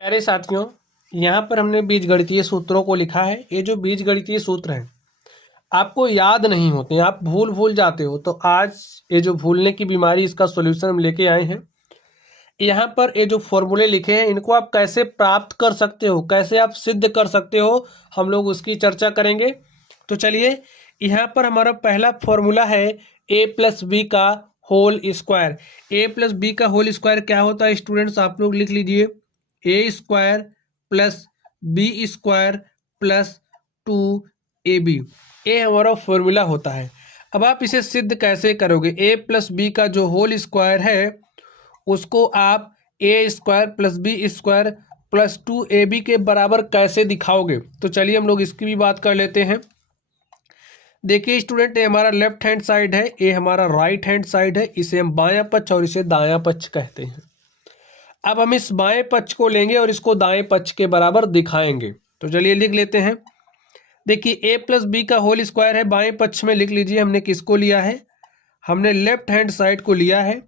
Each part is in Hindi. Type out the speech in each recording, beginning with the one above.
प्यारे साथियों, यहाँ पर हमने बीजगणितीय सूत्रों को लिखा है। ये जो बीजगणितीय सूत्र हैं आपको याद नहीं होते हैं, आप भूल जाते हो। तो आज ये जो भूलने की बीमारी, इसका सॉल्यूशन हम लेके आए हैं। यहाँ पर ये जो फॉर्मूले लिखे हैं इनको आप कैसे प्राप्त कर सकते हो, कैसे आप सिद्ध कर सकते हो, हम लोग उसकी चर्चा करेंगे। तो चलिए, यहाँ पर हमारा पहला फॉर्मूला है a प्लस बी का whole square. A plus B का होल स्क्वायर क्या होता है स्टूडेंट्स, आप लोग लिख लीजिए। A square plus B square plus 2ab, ये हमारा फॉर्मूला होता है। अब आप इसे सिद्ध कैसे करोगे? a प्लस बी का जो होल स्क्वायर है उसको आप A square plus B square plus 2ab के बराबर कैसे दिखाओगे? तो चलिए हम लोग इसकी भी बात कर लेते हैं। देखिए स्टूडेंट, ये हमारा लेफ्ट हैंड साइड है, ये हमारा राइट हैंड साइड है। इसे हम बायां पक्ष और इसे दायां पक्ष कहते हैं। अब हम इस बाएं पक्ष को लेंगे और इसको दाएं पक्ष के बराबर दिखाएंगे। तो चलिए लिख लेते हैं। देखिए ए प्लस बी का होल स्क्वायर है, बाएं पक्ष में लिख लीजिए। हमने किसको लिया है? हमने लेफ्ट हैंड साइड को लिया है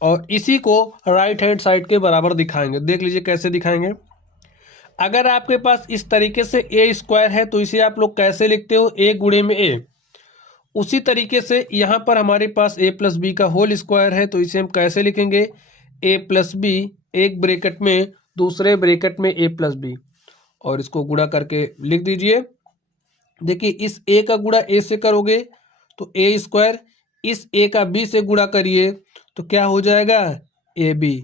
और इसी को राइट हैंड साइड के बराबर दिखाएंगे। देख लीजिए कैसे दिखाएंगे। अगर आपके पास इस तरीके से ए स्क्वायर है तो इसे आप लोग कैसे लिखते हो? ए गुणे में ए। उसी तरीके से यहाँ पर हमारे पास ए प्लस बी का होल स्क्वायर है तो इसे हम कैसे लिखेंगे? ए प्लस बी, एक ब्रैकेट में, दूसरे ब्रैकेट में ए प्लस बी, और इसको गुणा करके लिख दीजिए। देखिए इस ए का गुणा ए से करोगे तो ए स्क्वायर, इस ए का बी से गुणा करिए तो क्या हो जाएगा? A B.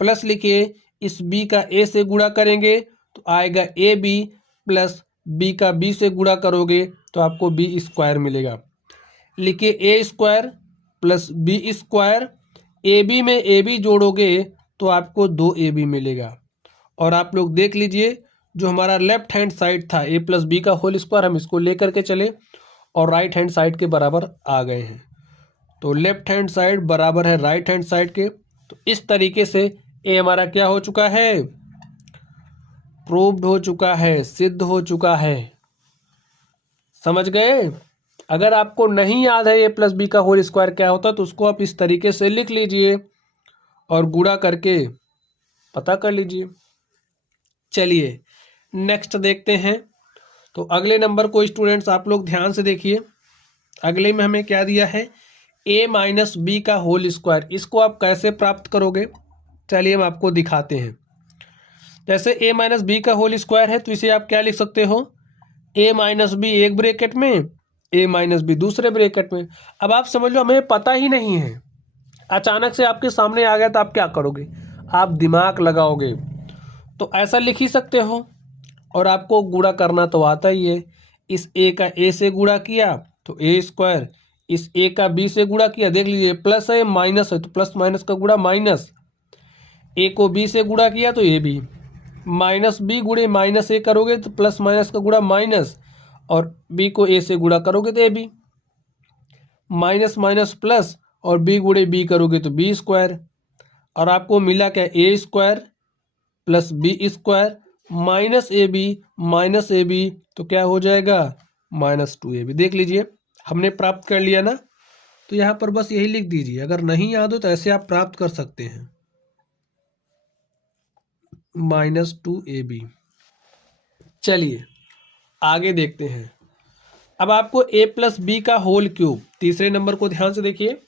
प्लस लिखिए, इस बी का ए से गुणा करेंगे तो आएगा ए बी, प्लस बी का बी से गुणा करोगे तो आपको बी स्क्वायर मिलेगा। लिखिए A square plus B square, A B में ए बी जोड़ोगे तो आपको 2ab मिलेगा। और आप लोग देख लीजिए, जो हमारा लेफ्ट हैंड साइड था ए प्लस बी का होल स्क्वायर, हम इसको लेकर के चले और राइट हैंड साइड के बराबर आ गए हैं। तो लेफ्ट हैंड साइड बराबर है राइट हैंड साइड के। तो इस तरीके से ए हमारा क्या हो चुका है? प्रूव्ड हो चुका है, सिद्ध हो चुका है। समझ गए? अगर आपको नहीं याद है ए प्लस बी का होल स्क्वायर क्या होता तो उसको आप इस तरीके से लिख लीजिए और गुणा करके पता कर लीजिए। चलिए नेक्स्ट देखते हैं। तो अगले नंबर को स्टूडेंट्स आप लोग ध्यान से देखिए। अगले में हमें क्या दिया है? ए माइनस बी का होल स्क्वायर। इसको आप कैसे प्राप्त करोगे? चलिए हम आपको दिखाते हैं। जैसे ए माइनस बी का होल स्क्वायर है तो इसे आप क्या लिख सकते हो? ए माइनस बी एक ब्रैकेट में, ए माइनस बी दूसरे ब्रैकेट में। अब आप समझ लो हमें पता ही नहीं है, अचानक से आपके सामने आ गया तो आप क्या करोगे? आप दिमाग लगाओगे। तो ऐसा लिख ही सकते हो। और आपको गुणा करना तो आता ही है। इस ए का ए से गुणा किया तो ए स्क्वायर, इस ए का बी से गुणा किया, देख लीजिए प्लस है माइनस है तो प्लस माइनस का गुणा माइनस, ए को बी से गुणा किया तो ए बी, माइनस बी गुणे माइनस ए करोगे तो प्लस माइनस का गुणा माइनस, और बी को ए से गुणा करोगे तो ए बी, माइनस माइनस प्लस, और बी गुणे बी करोगे तो बी स्क्वायर। और आपको मिला क्या? A square plus B square minus A B, तो क्या हो जाएगा? Minus 2ab। देख लीजिए हमने प्राप्त कर लिया ना। तो यहाँ पर बस यही लिख दीजिए। अगर नहीं याद हो तो ऐसे आप प्राप्त कर सकते हैं, -2ab। चलिए आगे देखते हैं। अब आपको ए प्लस बी का होल क्यूब, तीसरे नंबर को ध्यान से देखिए।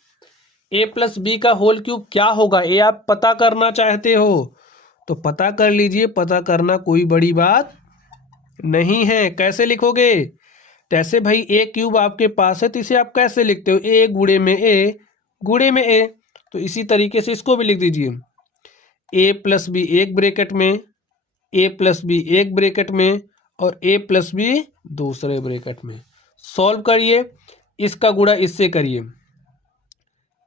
ए प्लस बी का होल क्यूब क्या होगा? ये आप पता करना चाहते हो तो पता कर लीजिए। पता करना कोई बड़ी बात नहीं है। कैसे लिखोगे? जैसे भाई ए क्यूब आपके पास है तो इसे आप कैसे लिखते हो? ए गुणे में ए गुणे में ए। तो इसी तरीके से इसको भी लिख दीजिए। ए प्लस बी एक ब्रैकेट में, ए प्लस बी एक ब्रैकेट में, और ए प्लस बी दूसरे ब्रैकेट में। सॉल्व करिए, इसका गुणा इससे करिए,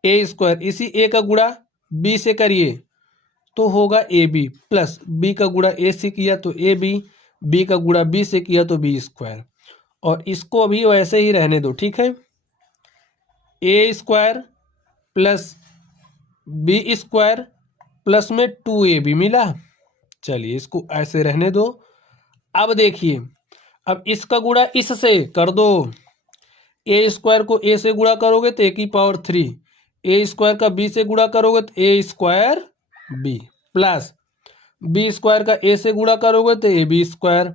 ए स्क्वायर, इसी ए का गुणा बी से करिए तो होगा ए बी, प्लस बी का गुणा ए से किया तो ए बी, बी का गुणा बी से किया तो बी स्क्वायर। और इसको अभी वैसे ही रहने दो, ठीक है। ए square plus B square plus में 2ab मिला। चलिए इसको ऐसे रहने दो। अब देखिए, अब इसका गुणा इससे कर दो। ए स्क्वायर को ए से गुणा करोगे तो a⁴, ए स्क्वायर का बी से गुणा करोगे तो a² B, plus B square का ए से गुणा करोगे तो ए b square,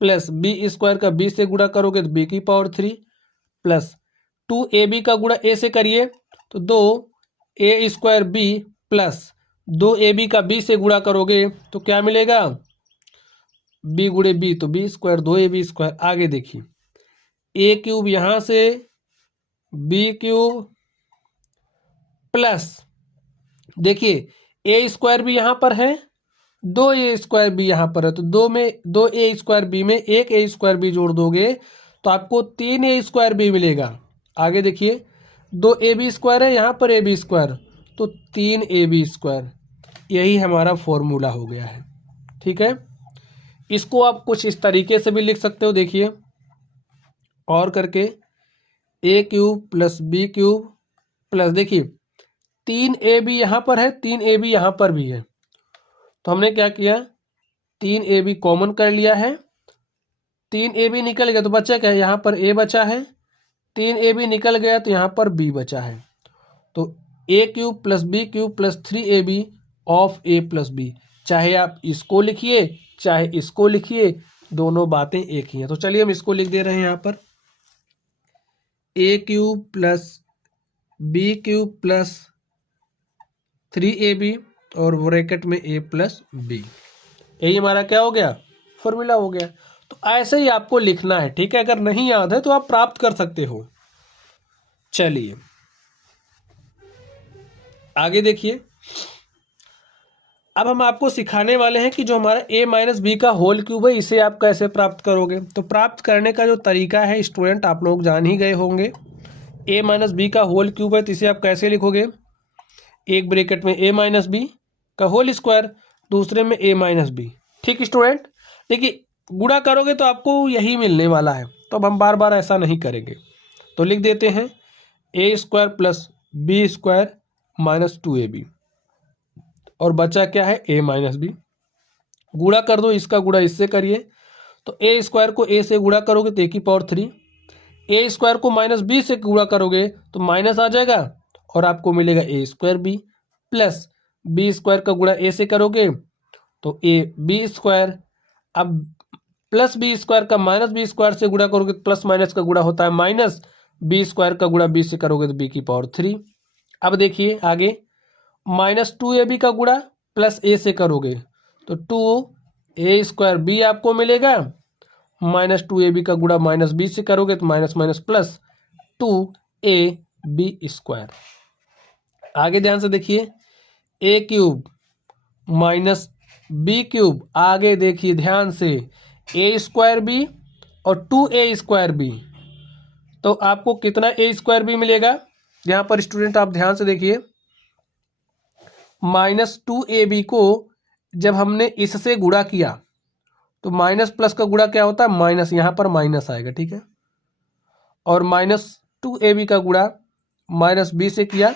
plus B square का बी से गुणा करोगे तो बी की पावर 3, प्लस 2ab का गुणा ए से करिए तो 2a square b, plus 2ab का बी से गुणा करोगे तो क्या मिलेगा, बी गुणे बी तो बी स्क्वायर, 2ab स्क्वायर। आगे देखिए ए क्यूब यहाँ से बी क्यूब, प्लस देखिए ए स्क्वायर भी यहाँ पर है, 2a स्क्वायर बी यहाँ पर है, तो 2a स्क्वायर बी में एक ए स्क्वायर बी जोड़ दोगे तो आपको 3a स्क्वायर बी मिलेगा। आगे देखिए 2ab स्क्वायर है, यहाँ पर ab स्क्वायर तो 3ab स्क्वायर, यही हमारा फॉर्मूला हो गया है। ठीक है, इसको आप कुछ इस तरीके से भी लिख सकते हो, देखिए और करके A cube plus B cube, plus देखिए 3ab यहाँ पर है, 3ab यहाँ पर भी है, तो हमने क्या किया 3ab कॉमन कर लिया है, 3ab निकल गया तो बचा क्या है, यहाँ पर a बचा है, 3ab निकल गया तो यहाँ पर b बचा है, तो a cube plus B cube plus 3ab of a plus b. चाहे आप इसको लिखिए चाहे इसको लिखिए, दोनों बातें एक ही हैं। तो चलिए हम इसको लिख दे रहे हैं यहाँ पर a cube plus B cube plus 3ab और ब्रैकेट में a प्लस बी, यही हमारा क्या हो गया, फॉर्मूला हो गया। तो ऐसे ही आपको लिखना है, ठीक है, अगर नहीं याद है तो आप प्राप्त कर सकते हो। चलिए आगे देखिए, अब हम आपको सिखाने वाले हैं कि जो हमारा a माइनस बी का होल क्यूब है इसे आप कैसे प्राप्त करोगे। तो प्राप्त करने का जो तरीका है स्टूडेंट आप लोग जान ही गए होंगे। a माइनस बी का होल क्यूब है तो इसे आप कैसे लिखोगे, एक ब्रैकेट में a माइनस बी का होल स्क्वायर, दूसरे में a माइनस बी। ठीक स्टूडेंट, देखिए गुणा करोगे तो आपको यही मिलने वाला है, तो अब हम बार बार ऐसा नहीं करेंगे, तो लिख देते हैं a square plus B square minus 2ab, और बचा क्या है a माइनस बी। गुणा कर दो, इसका गुणा इससे करिए तो a स्क्वायर को a से गुणा करोगे तो a की पावर 3, a स्क्वायर को माइनस बी से गुणा करोगे तो माइनस आ जाएगा और आपको मिलेगा a square b, plus B square का गुणा a से करोगे तो a बी स्क्वायर, अब प्लस बी स्क्वायर का माइनस बी स्क्वायर से गुणा करोगे तो प्लस माइनस का गुणा होता है माइनस, बी स्क्वायर का गुणा बी से करोगे तो बी की पावर 3। अब देखिए आगे माइनस 2ab का गुणा प्लस a से करोगे तो 2a स्क्वायर बी आपको मिलेगा, माइनस 2ab का गुणा माइनस बी से करोगे तो minus minus plus 2ab square. आगे ध्यान से देखिए a cube minus B cube, आगे देखिए ध्यान से a स्क्वायर बी और 2a स्क्वायर बी, तो आपको कितना a स्क्वायर बी मिलेगा। यहाँ पर स्टूडेंट आप ध्यान से देखिए माइनस 2ab को जब हमने इससे गुणा किया तो माइनस प्लस का गुणा क्या होता है माइनस, यहाँ पर माइनस आएगा, ठीक है, और माइनस 2ab का गुणा माइनस बी से किया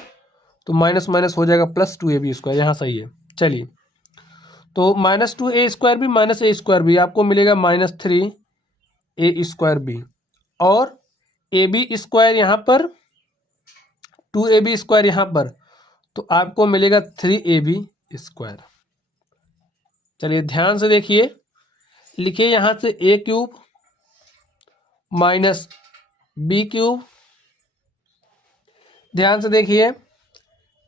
तो माइनस माइनस हो जाएगा प्लस 2ab स्क्वायर, यहाँ सही है। चलिए तो minus 2a square b minus a square b आपको मिलेगा माइनस 3a स्क्वायर बी, और ए बी स्क्वायर यहाँ पर 2ab स्क्वायर यहाँ पर, तो आपको मिलेगा 3ab स्क्वायर। चलिए ध्यान से देखिए, लिखिए यहाँ से a cube minus B cube, ध्यान से देखिए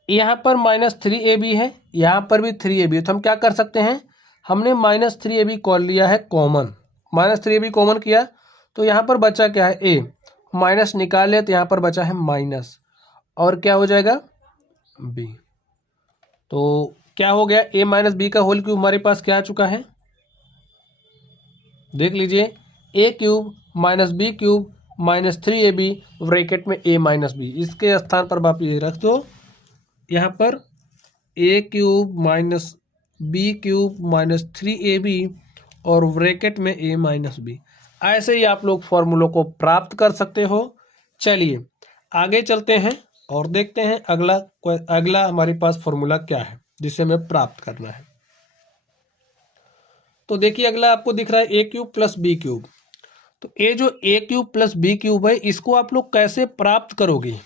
यहाँ पर माइनस 3ab है, यहाँ पर भी 3ab है, तो हम क्या कर सकते हैं, हमने माइनस 3ab कॉल लिया है कॉमन, माइनस 3ab कॉमन किया तो यहाँ पर बचा क्या है a, माइनस निकाल लिया तो यहाँ पर बचा है माइनस, और क्या हो जाएगा b। तो क्या हो गया a माइनस बी का होल क्यूब हमारे पास क्या आ चुका है, देख लीजिए a cube minus B cube minus 3ab bracket में a माइनस बी, इसके स्थान पर आप ये रख दो, यहाँ पर a cube minus B cube minus 3ab और ब्रैकेट में a माइनस बी। ऐसे ही आप लोग फॉर्मूलों को प्राप्त कर सकते हो। चलिए आगे चलते हैं और देखते हैं अगला हमारे पास फॉर्मूला क्या है जिसे हमें प्राप्त करना है। तो देखिए अगला आपको दिख रहा है a cube plus B cube, तो ये जो a cube plus B cube है इसको आप लोग कैसे प्राप्त करोगे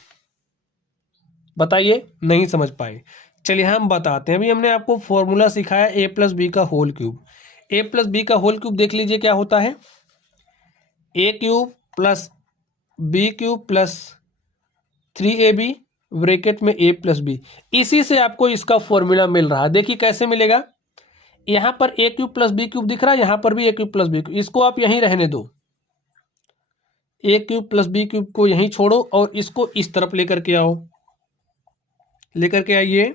बताइए, नहीं समझ पाए। चलिए हम बताते हैं। अभी हमने आपको फॉर्मूला सिखाया ए प्लस बी का whole cube. A plus B का होल क्यूब देख लीजिए क्या होता है, A cube plus B cube plus 3ab bracket में ए प्लस बी। इसी से आपको इसका फॉर्मूला मिल रहा है। देखिए कैसे मिलेगा, यहाँ पर ए क्यूब प्लस बी क्यूब दिख रहा है, यहाँ पर भी ए क्यूब प्लस बी क्यूब, इसको आप यहीं रहने दो। ए क्यूब प्लस बी क्यूब को यहीं छोड़ो और इसको इस तरफ लेकर के आओ, लेकर के आइए।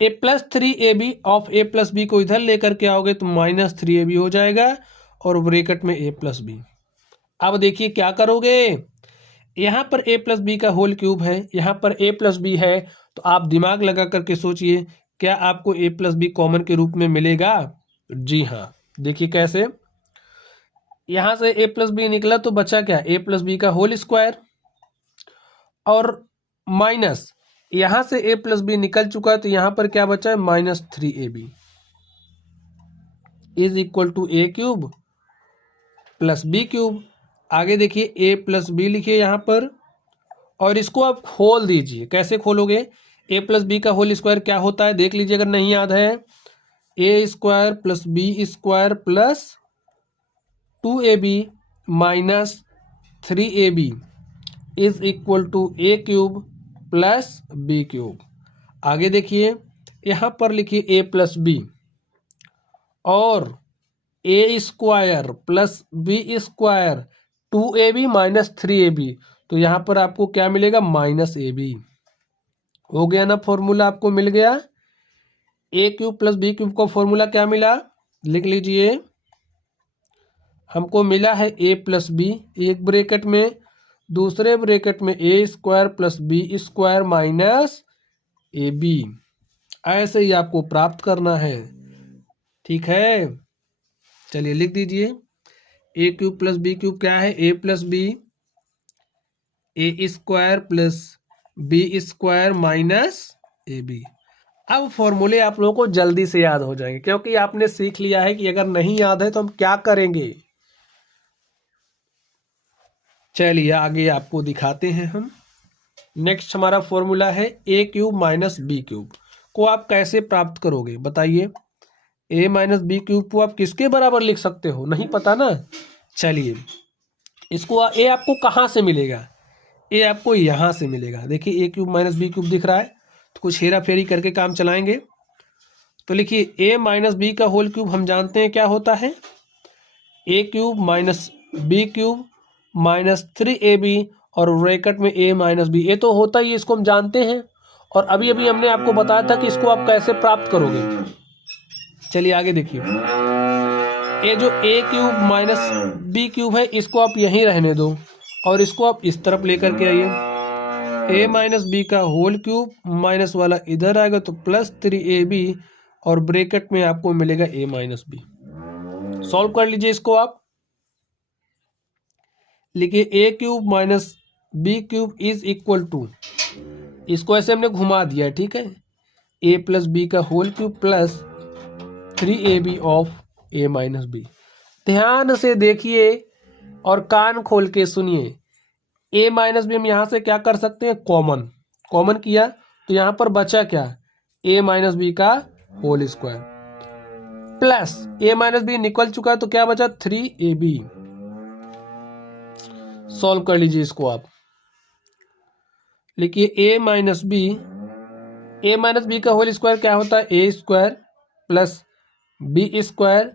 A plus 3ab of A plus B को इधर लेकर के आओगे तो माइनस 3ab हो जाएगा और ब्रैकेट में ए प्लस बी। अब देखिए क्या करोगे, यहाँ पर ए प्लस बी का होल क्यूब है, यहाँ पर ए प्लस बी है, तो आप दिमाग लगा करके सोचिए क्या आपको ए प्लस बी कॉमन के रूप में मिलेगा। जी हाँ, देखिए कैसे, यहाँ से ए प्लस बी निकला तो बचा क्या, ए प्लस बी का होल स्क्वायर और माइनस यहाँ से ए प्लस बी निकल चुका है तो यहाँ पर क्या बचा है, minus 3ab is equal to A cube plus B cube. आगे देखिए ए प्लस बी लिखिए यहाँ पर और इसको आप खोल दीजिए। कैसे खोलोगे, ए प्लस बी का होल स्क्वायर क्या होता है देख लीजिए अगर नहीं याद है, ए square plus B square plus 2ab minus 3ab is equal to A cube plus B cube. आगे देखिए यहाँ पर लिखिए ए प्लस बी और A square plus B square 2ab minus 3ab, तो यहाँ पर आपको क्या मिलेगा, माइनस ab। हो गया ना फॉर्मूला, आपको मिल गया A cube plus B cube का फॉर्मूला क्या मिला, लिख लीजिए। हमको मिला है ए प्लस बी एक ब्रैकेट में, दूसरे ब्रैकेट में A square plus B square minus A B. ऐसे ही आपको प्राप्त करना है, ठीक है। चलिए लिख दीजिए, A cube plus B cube क्या है, A plus B A square plus B square minus A B. अब फॉर्मूले आप लोगों को जल्दी से याद हो जाएंगे क्योंकि आपने सीख लिया है कि अगर नहीं याद है तो हम क्या करेंगे। चलिए आगे आपको दिखाते हैं हम। नेक्स्ट हमारा फॉर्मूला है A cube minus B cube को आप कैसे प्राप्त करोगे बताइए। ए माइनस बी क्यूब को आप किसके बराबर लिख सकते हो, नहीं पता ना। चलिए इसको ए आपको कहाँ से मिलेगा, ए आपको यहाँ से मिलेगा। देखिए ए क्यूब माइनस बी क्यूब दिख रहा है तो कुछ हेरा फेरी करके काम चलाएंगे। तो लिखिए ए माइनस बी का होल क्यूब हम जानते हैं क्या होता है, A cube minus B cube minus 3ab और ब्रैकेट में ए माइनस बी। ए तो होता ही, इसको हम जानते हैं और अभी अभी हमने आपको बताया था कि इसको आप कैसे प्राप्त करोगे। चलिए आगे देखिए, ये जो ए क्यूब माइनस बी क्यूब है इसको आप यहीं रहने दो और इसको आप इस तरफ लेकर के आइए। ए माइनस बी का होल क्यूब माइनस वाला इधर आएगा तो प्लस 3ab और ब्रैकेट में आपको मिलेगा ए माइनस बी। सॉल्व कर लीजिए इसको आप, लिखिए A cube minus B cube is equal to, इसको ऐसे हमने घुमा दिया है, ठीक है, ए प्लस बी का whole cube plus 3ab of A minus B. ध्यान से देखिए और कान खोल के सुनिए। ए माइनस बी हम यहाँ से क्या कर सकते हैं, कॉमन, कॉमन किया तो यहाँ पर बचा क्या, ए माइनस बी का होल स्क्वायर प्लस ए माइनस बी निकल चुका है तो क्या बचा 3ab। सॉल्व कर लीजिए इसको आप, लिखिए ए माइनस बी का होल स्क्वायर क्या होता है, ए square plus B square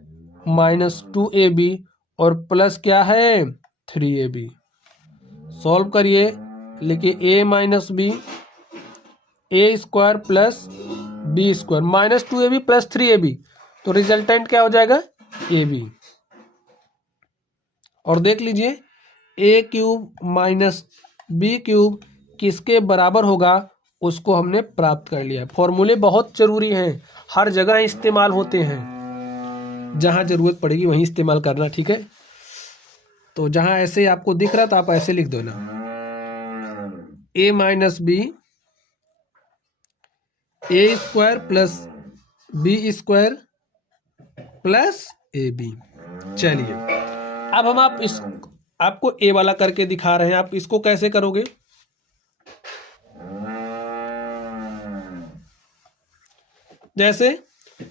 minus 2ab और प्लस क्या है 3ab। सॉल्व करिए, लिखिए A minus B A square plus B square minus 2ab plus 3ab, तो रिजल्टेंट क्या हो जाएगा ab। और देख लीजिए ए क्यूब माइनस बी क्यूब किसके बराबर होगा उसको हमने प्राप्त कर लिया है। फॉर्मूले बहुत जरूरी हैं, हर जगह इस्तेमाल होते हैं, जहां जरूरत पड़ेगी वहीं इस्तेमाल करना, ठीक है। तो जहां ऐसे आपको दिख रहा है तो आप ऐसे लिख दो ना, A minus B A square plus B square plus A B. चलिए अब हम आपको ए वाला करके दिखा रहे हैं, आप इसको कैसे करोगे। जैसे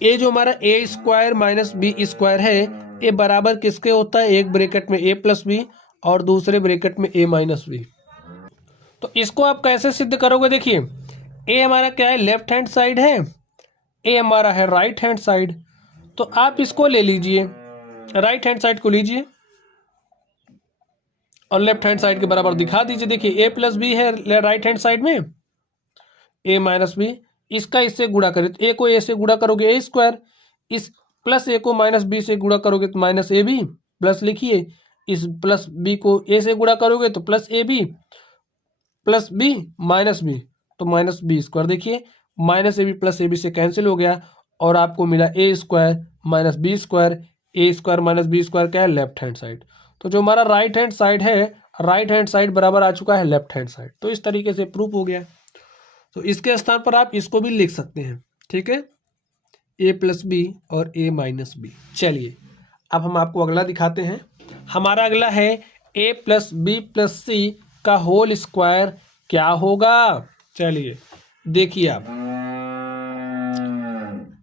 ए जो हमारा ए स्क्वायर माइनस बी स्क्वायर है, ये बराबर किसके होता है, एक ब्रैकेट में ए प्लस बी और दूसरे ब्रैकेट में ए माइनस बी। तो इसको आप कैसे सिद्ध करोगे, देखिए ए हमारा क्या है, लेफ्ट हैंड साइड है, ए हमारा है राइट हैंड साइड। तो आप इसको ले लीजिए, राइट हैंड साइड को लीजिए और लेफ्ट हैंड साइड के बराबर दिखा दीजिए। देखिए ए प्लस बी है राइट हैंड साइड में, ए माइनस बी, इसका इससे गुणा करें तो ए को ए से गुणा करोगे ए स्क्वायर, इस प्लस ए को माइनस बी से गुणा करोगे तो माइनस ए बी, प्लस लिखिए इस प्लस बी को ए से गुणा करोगे तो plus A B, plus b minus b तो माइनस बी स्क्वायर। देखिए minus A B plus A b से कैंसिल हो गया और आपको मिला ए स्क्वायर माइनस बी स्क्वायर। ए स्क्वायर माइनस बी स्क्वायर क्या है, लेफ्ट हैंड साइड। तो जो हमारा राइट हैंड साइड है, राइट हैंड साइड बराबर आ चुका है लेफ्ट हैंड साइड। तो इस तरीके से प्रूफ हो गया। तो इसके स्थान पर आप इसको भी लिख सकते हैं, ठीक है, ए प्लस बी और ए माइनस बी। चलिए अब हम आपको अगला दिखाते हैं। हमारा अगला है A plus B plus C का होल स्क्वायर क्या होगा। चलिए देखिए आप,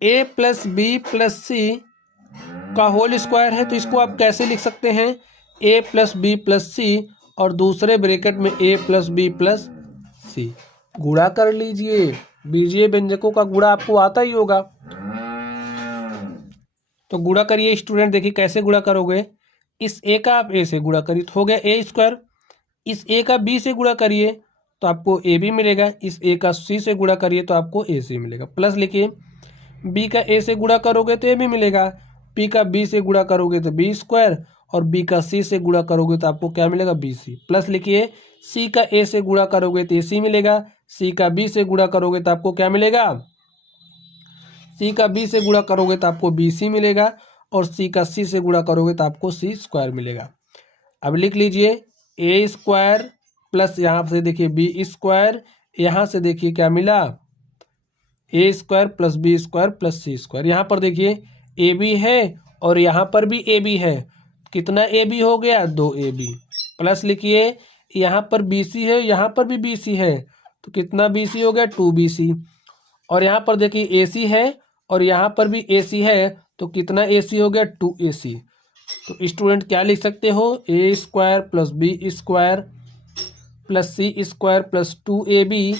ए प्लस बी प्लस सी का होल स्क्वायर है तो इसको आप कैसे लिख सकते हैं, ए प्लस बी प्लस सी और दूसरे ब्रैकेट में ए प्लस बी प्लस सी। गुणा कर लीजिए, बीजीय व्यंजकों का गुणा आपको आता ही होगा। तो गुणा करिए स्टूडेंट, देखिए कैसे गुणा करोगे, इस ए का आप ए से गुणा करिए तो हो गया ए स्क्वायर, इस ए का बी से गुणा करिए तो आपको ए बी मिलेगा, इस ए का सी से गुणा करिए तो आपको ए सी मिलेगा, प्लस लिखिए बी का ए से गुणा करोगे तो ए बी मिलेगा, पी का बी से गुणा करोगे तो बी स्क्वायर और बी का सी से गुणा करोगे तो आपको क्या मिलेगा, बी सी, प्लस लिखिए सी का ए से गुणा करोगे तो ए सी मिलेगा, सी का बी से गुणा करोगे तो आपको क्या मिलेगा, सी का बी से गुणा करोगे तो आपको बी सी मिलेगा और सी का सी से गुणा करोगे तो आपको सी स्क्वायर मिलेगा। अब लिख लीजिए ए स्क्वायर प्लस यहाँ से देखिए बी स्क्वायर, यहाँ से देखिए क्या मिला, ए square plus B square plus C square. यहाँ पर देखिए ए बी है और यहाँ पर भी ए बी है, कितना ए बी हो गया, 2ab, प्लस लिखिए यहाँ पर बी सी है, यहाँ पर भी बी सी है तो कितना बी सी हो गया, 2bc, और यहाँ पर देखिए ए सी है और यहाँ पर भी ए सी है तो कितना ए सी हो गया, 2ac। तो स्टूडेंट क्या लिख सकते हो, ए square plus B square plus C square plus 2ab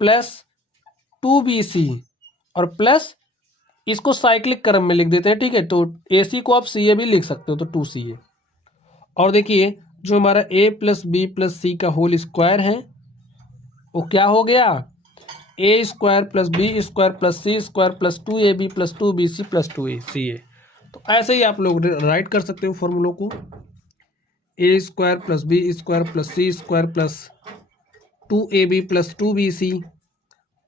plus 2bc और प्लस इसको साइक्लिक क्रम में लिख देते हैं, ठीक है। तो ए सी को आप सी ए भी लिख सकते हो तो 2ca। और देखिए जो हमारा A plus B plus C का होल स्क्वायर है वो क्या हो गया, A square plus B square plus C square plus 2ab plus 2bc plus 2ca। तो ऐसे ही आप लोग राइट कर सकते हो फॉर्मूलों को, A square plus B square plus C square plus 2ab plus 2bc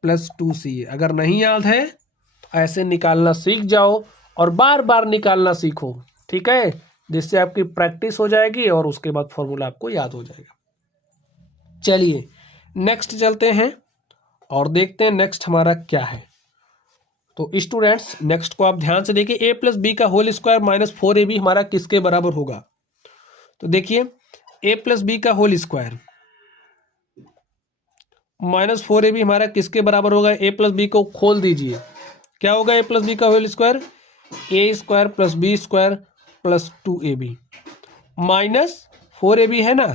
plus 2ca। अगर नहीं याद है तो ऐसे निकालना सीख जाओ और बार बार निकालना सीखो, ठीक है, जिससे आपकी प्रैक्टिस हो जाएगी और उसके बाद फॉर्मूला आपको याद हो जाएगा। चलिए नेक्स्ट चलते हैं और देखते हैं नेक्स्ट हमारा क्या है। तो स्टूडेंट्स नेक्स्ट को आप ध्यान से देखिए, ए प्लस बी का होल स्क्वायर माइनस 4ab हमारा किसके बराबर होगा। तो देखिए ए प्लस बी का होल स्क्वायर माइनस 4ab हमारा किसके बराबर होगा, ए प्लस बी को खोल दीजिए, क्या होगा ए प्लस बी का होल स्क्वायर, ए square plus B square plus 2ab minus 4ab है ना,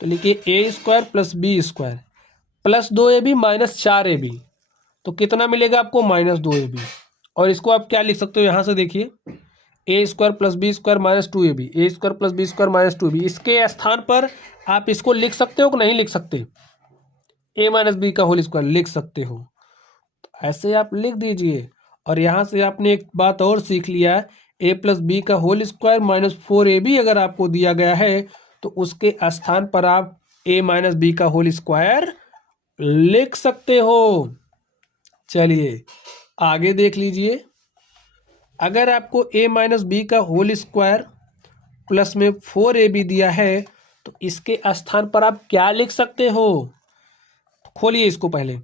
तो लिखिए A square plus B square plus 2ab minus 4ab तो कितना मिलेगा आपको, माइनस 2ab। और इसको आप क्या लिख सकते हो, यहाँ से देखिए a square plus B square minus 2ab, a square plus B square minus 2ab, इसके स्थान पर आप इसको लिख सकते हो कि नहीं लिख सकते, ए माइनस बी का होल स्क्वायर लिख सकते हो, तो ऐसे आप लिख दीजिए। और यहाँ से आपने एक बात और सीख लिया, ए प्लस बी का होल स्क्वायर माइनस 4ab अगर आपको दिया गया है तो उसके स्थान पर आप ए माइनस बी का होल स्क्वायर लिख सकते हो। चलिए आगे देख लीजिए, अगर आपको ए माइनस बी का होल स्क्वायर प्लस में 4ab दिया है तो इसके स्थान पर आप क्या लिख सकते हो, खोलिए इसको पहले,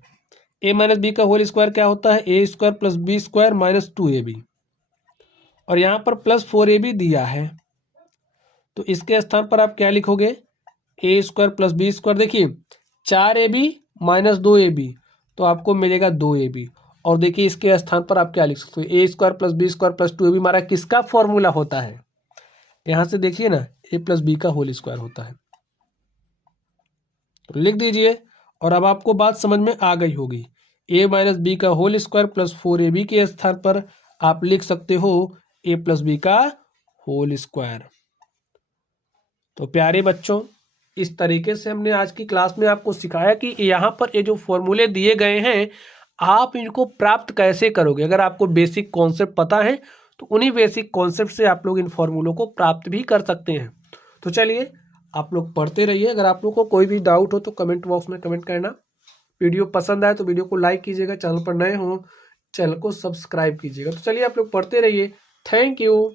ए माइनस बी का होल स्क्वायर क्या होता है, ए square plus B square minus 2ab और यहाँ पर प्लस 4ab दिया है तो इसके स्थान पर आप क्या लिखोगे, ए स्क्वायर प्लस बी स्क्वायर, देखिए 4ab माइनस 2ab तो आपको मिलेगा 2ab और देखिए इसके स्थान पर आप क्या लिख सकते हो, ए square plus B square plus 2ab हमारा किसका फॉर्मूला होता है, यहाँ से देखिए ना ए प्लस बी का होल स्क्वायर होता है, तो लिख दीजिए। और अब आपको बात समझ में आ गई होगी, ए माइनस बी का होल स्क्वायर प्लस 4ab के स्थान पर आप लिख सकते हो ए प्लस बी का होल स्क्वायर। तो प्यारे बच्चों, इस तरीके से हमने आज की क्लास में आपको सिखाया कि यहाँ पर ये जो फॉर्मूले दिए गए हैं आप इनको प्राप्त कैसे करोगे। अगर आपको बेसिक कॉन्सेप्ट पता है तो उन्हीं बेसिक कॉन्सेप्ट से आप लोग इन फॉर्मूलों को प्राप्त भी कर सकते हैं। तो चलिए आप लोग पढ़ते रहिए। अगर आप लोग को कोई भी डाउट हो तो कमेंट बॉक्स में कमेंट करना। वीडियो पसंद आए तो वीडियो को लाइक कीजिएगा, चैनल पर नए हो चैनल को सब्सक्राइब कीजिएगा। तो चलिए आप लोग पढ़ते रहिए। Thank you.